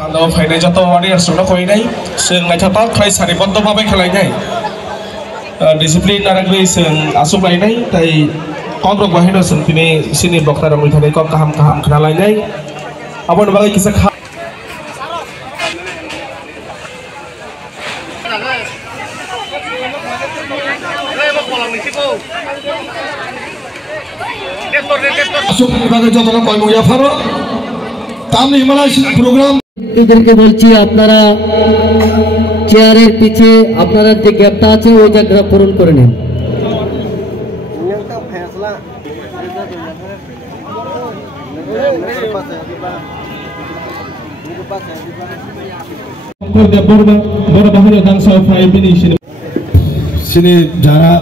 Pando phải cho tôi đi số nó khối đấy, sườn này cho tôi khai sản bọn tôi bao bên khai này, discipline là cái sườn asup này đấy, thì con được vào hết rồi sườn thì xin đi bọc ra rồi thấy con kaham khai này đấy, apa nama lagi kisah asup sebagai contoh kau mau ya Faro, kami Malaysia program এদেরকে বলছি আপনারা চেয়ারের পিছে আপনারা যে গ্যাপটা আছে ওই জায়গাটা পূরণ করে নিন। sini যারা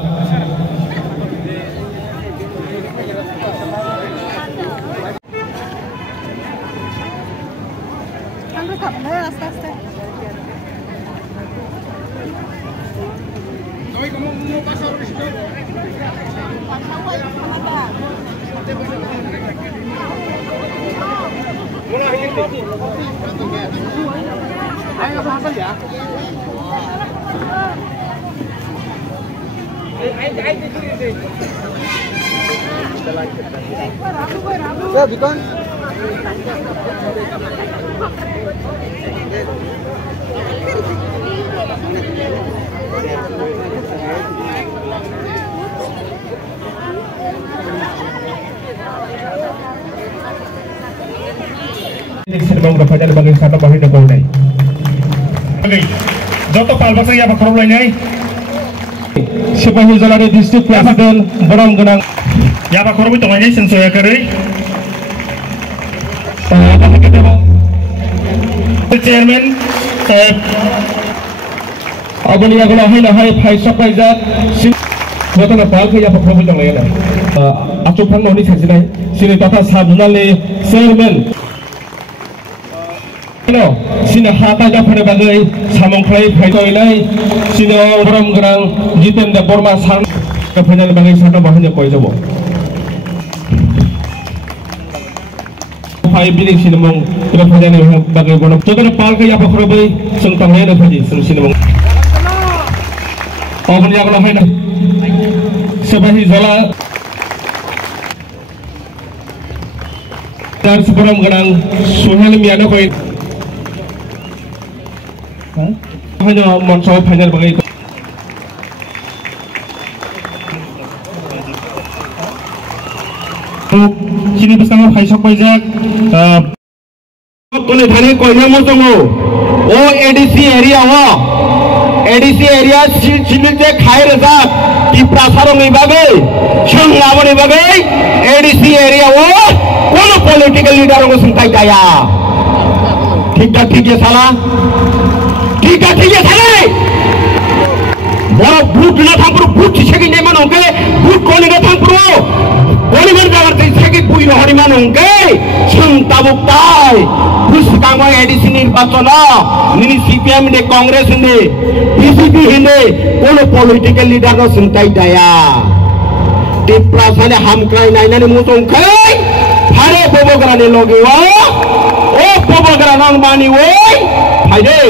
Rafael bagi satu bahan dekor ini. Oke, joto palbasa ya pak korban ini. Sebagai jalari district president Barang Genang. Ya pak korban itu mana sensoya kiri. Apa kita mau? Chairman. Abang ni agak lahir Faisal Faizat. Joto na pal ke ya pak korban itu mana? Acupan mau ni sesuai. Sini tata sabunale chairman. Sini hata jafane bagai samong klay faitoi nai sini orang gerang jiten da borma san kepanjang bagai sana bahannya koi jabo fai bini sini mong kepanjang bagai bonok coba pal ke apa khrobai sengtang ne faji sini mong open ya kalau haina sebahi zala dar seborang gerang suhel miana koi hanya monsol panjang bagai itu. Sini bersama Faisal Faizat. Kone thane koina motongo. O ADC area ho. ADC area sini je khai raja. Tipra sarong ibabe. Shang labon ibabe. ADC area ho. Kono political leader ko suntai daya. ठीक है साला ठीक है साले बड़ा boot ना था पर बूट सेकंड ने मानोगे बूट कोनी ना था पर कोनी मर जाकर ते सेकंड बुई रहरी मानोगे संता बुक्ताय पुस्तकांग एडिसी निर्वाचन निनी सीपीएम ने कांग्रेस ने बीजेपी ने कोनो पॉलिटिकल लीडर न सुनताई दया टिप्रा साले हम क्राई नाइना ने मुतोंगे फारे बोबोगरा ने लोगे ओ बोबोगरा नंग मानी वो फायदे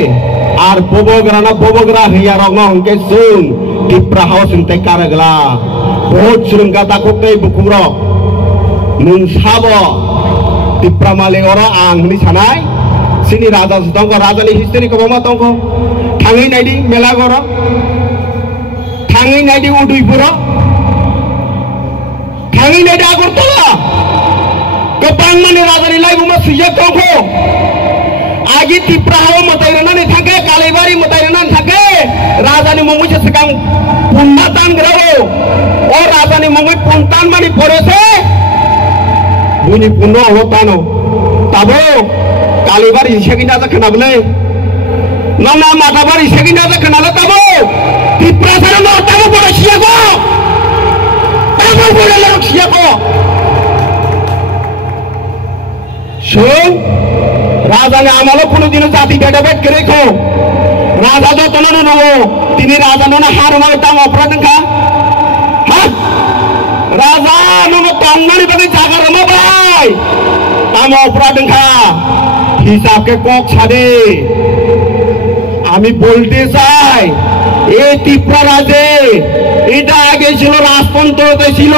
আর ববগরা হইয়া রং কে সুন টিপ্রা হাউস ইনতে কারগলা বহুত সুরঙ্গা তাকুকে বুকুর নুন সাব টিপ্রা মালে ওরা আংনি সানাই সিনি রাজা দঙ্গ রাজানি হিস্টরি কবমা দঙ্গ থাঙ্গি নাইদি মেলাগর থাঙ্গি নাইদি উদয়পুর থাঙ্গি নাইদি আগরতলা গোপাং মানে রাজানি লাইবুমা সুইয়া দঙ্গ आगे तिप्रा हाव मतायरना ने थाके कालेबारी मतायरना थाके राजानी मंगुई से सकाम पुन्नातान ग्रहो और राजानी मंगुई पुन्तान मानी परेसे बुनी पुन्नो होतानो ताबो कालेबारी सेगिना जा खनाबले नना माताबारी सेगिना जा खनाला ताबो तिप्रा सारा न ताबो बड़ा सियाको ताबो बड़ा लक सियाको शो রাজানে আমালো কোনদিন জাতি ডেটাবেট করে খো রাজা যতন নবো তিনি রাজা ননা হার মার দাম অপরাধ কা হ্যাঁ রাজা নব তাঙ্গানি বাগে জাগা রমা ভাই দাম অপরাধ কা হিসাবকে কক ছাড়ে। আমি বলতে চাই এই ত্রিপুরা রাজ্যে এটা আগে ছিল রাজতন্ত্রতে ছিল।